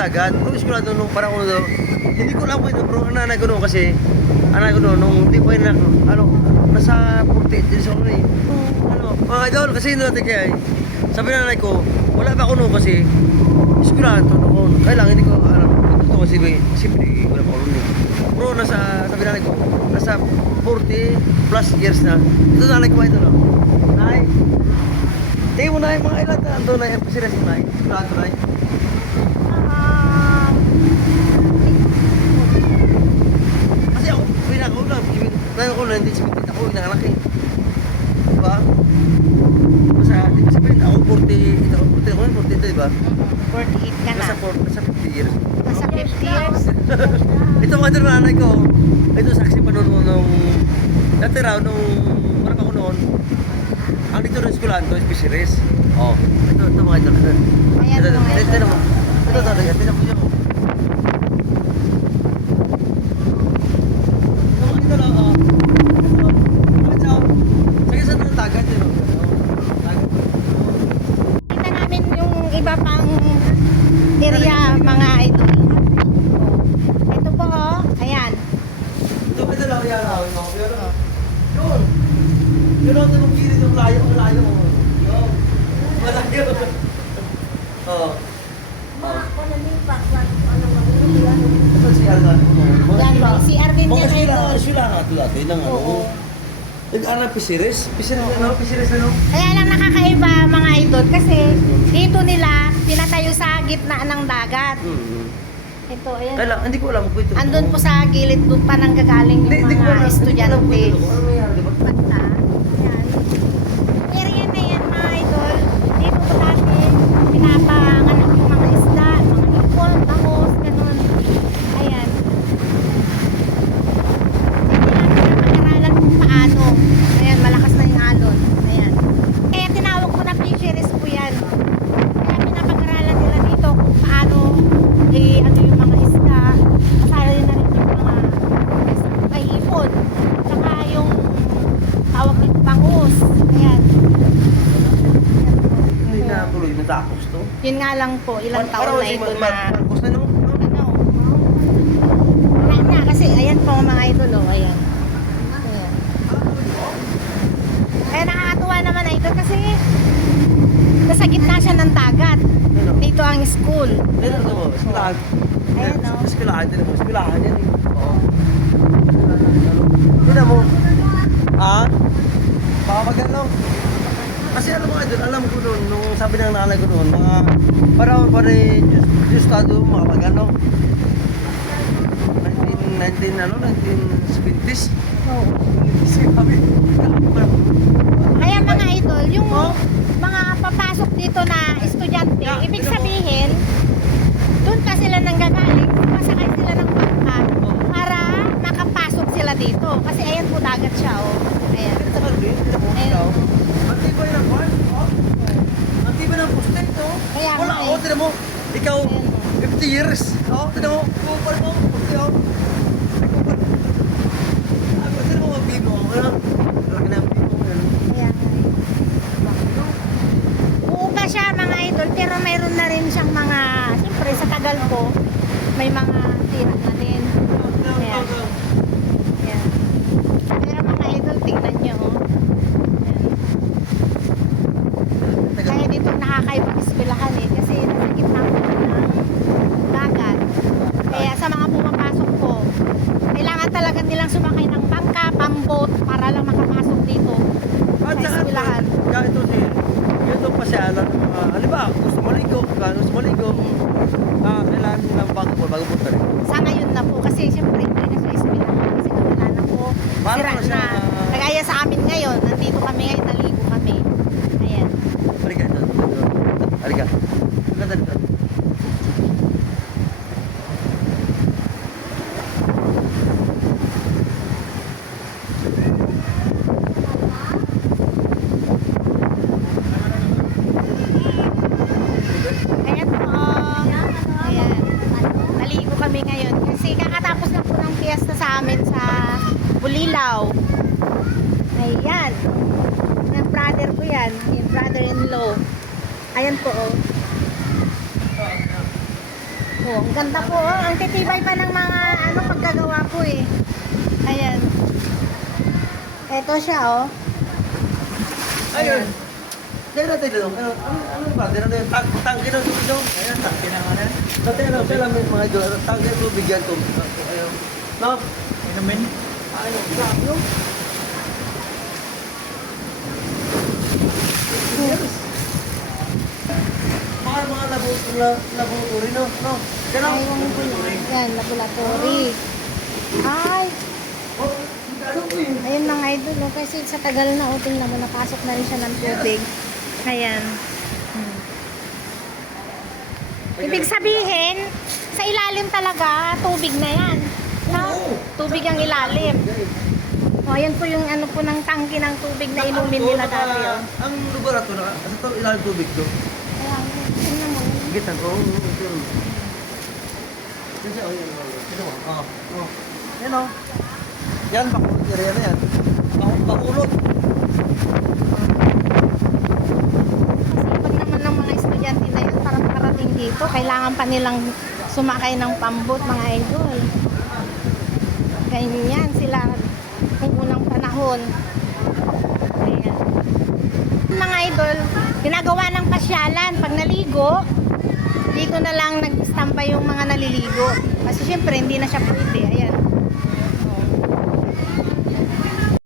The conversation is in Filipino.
dagat. Nung eskwela doon, nung parang daw, hindi ko lang po ito, pero anak ko noon kasi, anak ko noon, nung hindi po yun, nasa 48 years old na eh. Mga idol, kasi hindi natin kaya eh. Sabi na nanay ko, wala pa ako noon kasi, eskwela ito noon. Kaya lang, hindi ko, ito kasi, siyempre, wala pa ako noon eh. Pero sabi na nanay ko, nasa 40 plus years na. Ito nanay ko ba ito no? Nay, tingin mo na yung mga ilan na ando na yung pasiras yung nay. Eskwela ito nay. Kasi ako, pinakauna, tayo ko na hindi sipitin ako, inanganak eh. Diba? Basta, di ba sabihin, ako 40, ito, 40 ako, 42, diba? 48 ka na. Nasa 50 years. Nasa 50 years. Ito mga ito nanay ko, ito saksi pa noon nung, dati raw, nung, wala pa ako noon, ang dito ng eskwelahan to, Specialist. Oh, ito mga ito. Ayan Ito, mga ito, ito mo yun. Ito lang, oh. Sige, saan ang tagat yun? Kita namin yung iba pang area mga idol. Ito po oh, ayan. Ito lang, yan lang. Yun. Yun ang tanong gilid yung layo. Yun. Malayo. Oo. Ito si Argan. Yan, may CR din Mga yan idol. sila nga ito dati ng ano. Oo. Nag-anak Pisiris? Pisiris ano? Kaya lang nakakaiba mga idol kasi dito nila pinatayo sa gitna ng dagat. Ito, ayan. Kaya lang, hindi ko alam kung ito. Andun po sa gilid doon pa nang gagaling yung Hindi ko mga alam. estudyante. Ano nangyari, di ba? Basta, yan. Area na yan mga idol. Dito po dati pinapanganak yung mga isda, mga ipon, bangus, ganun. Ayan. Hindi namin napag-aralan kung paano. Ayan, malakas na yung alon. Ayan. Kaya tinawag ko na fisheries po yan. Kaya pinapag-aralan nila dito kung paano ano yung mga isda. Kasali na rin yung mga ay ipon. Tsaka yung tawag nito bangus. Ayan. Hindi na tuloy natapos to. Yun nga lang po, ilang taon na ito na Tapos na no? ano. Wala na kasi ayan po mga idol oh, ayan. Ayan. Kaya nakakatuwa naman na ito kasi nasa gitna siya ng dagat. Ano? Dito ang school. Ito mo, eskwelahan. Ayan, no? Eskwelahan din mo. Eskwelahan yan eh. Oo. Tignan mo. Ah? Baka magano. Kasi alam mo idol, alam ko noon, nung sabi ng nanay ko noon, mga parang just estado, mga magano. 1970s. Oo. Sabi, Kaya mga idol, yung mga papasok dito na estudyante, ibig sabihin, doon pa sila nanggagaling, masakay sila ng bangka para makapasok sila dito. Kasi ayan po dagat siya, oh. Ayan. Sa kalbi, tignan mo, ikaw. Ang tibay ng kwan, oh. Ang tibay ng poste, oh. Kaya Wala, nga, oh, eh. tignan mo. Ikaw, Ayan, 50 years. Oh, tignan mo. Kupal mo, poste, oh. Tignan mo, ang bibo. Ano? Laki na ang bibo. Ayan. Buo pa siya mga idol, pero mayroon na rin siyang mga, siyempre sa tagal po, may mga tira na din. Ayan. Ayan. Pero mga idol, tingnan nyo, oh. Ayan. Kaya dito nakakaipag-eskwelahan eh, kasi nasa gitna po ng dagat. Kaya sa mga pumapasok po, kailangan talaga nilang sumakay ng bangka, pambot, para lang makapasok dito sa eskwelahan. Kaya ito si, ito pa siya, halimbawa, gusto maligo, kailangan nilang bago punta rin. Sa ngayon na po, kasi siyempre hindi na sa eskwelahan, kasi wala na po, Paano sira na siya, na. Kagaya sa amin ngayon, nandito kami ngayon, naligo kami. Ayan. Halika, ito. Halika. Halika, dito. Ayan po. Ayan. Naligo kami ngayon. Kasi kakatapos lang po ng fiesta sa amin sa Bulilaw. Ayan. Yung brother ko yan. Yung brother-in-law. Ayan po oh. Oh, ang ganda po. Oh. Ang titibay pa ng mga ano pagkagawa po eh. Ayan. Ito siya oh. Ayun. Diyan natin doon. Ano ba? Diyan natin. Tangke ng tubig doon. Ayan, tangke ng ano. Dati alam, sila may mga idol. Tangke ng tubig yan. Ayun. No? Inumin? Ayun. Grabe yun. Mga laboratory, no? No? Diyan lang. Ayun po yun. Yan, laboratory. Ay, Oh, ano po yun? ayun mga idol. Oh, kasi sa tagal na, oh, tingnan mo, napasok na rin siya ng tubig. Ayan. Hmm. Ibig sabihin, sa ilalim talaga, tubig na yan. No? Oo. Tubig ang ilalim. O, ayan po yung ano po ng tangke ng tubig na inumin nila dati. Oh. Ang lugar na to, sa to ilalim tubig to. Kaya, tingnan mo. Gitan, oo. Ito. Yan siya, oh, yan. Ito mo, oo. Oo. Yan, oh. Yan, bakulot area na yan. Bakulot. Kasi pag naman ng mga estudyante na yun, para makarating dito, kailangan pa nilang sumakay ng pambot, mga idol. Ganyan sila kung unang panahon. Ayan. Mga idol, ginagawa ng pasyalan. Pag naligo, dito na lang nag-stampa yung mga naliligo. Kasi syempre, hindi na siya pwede.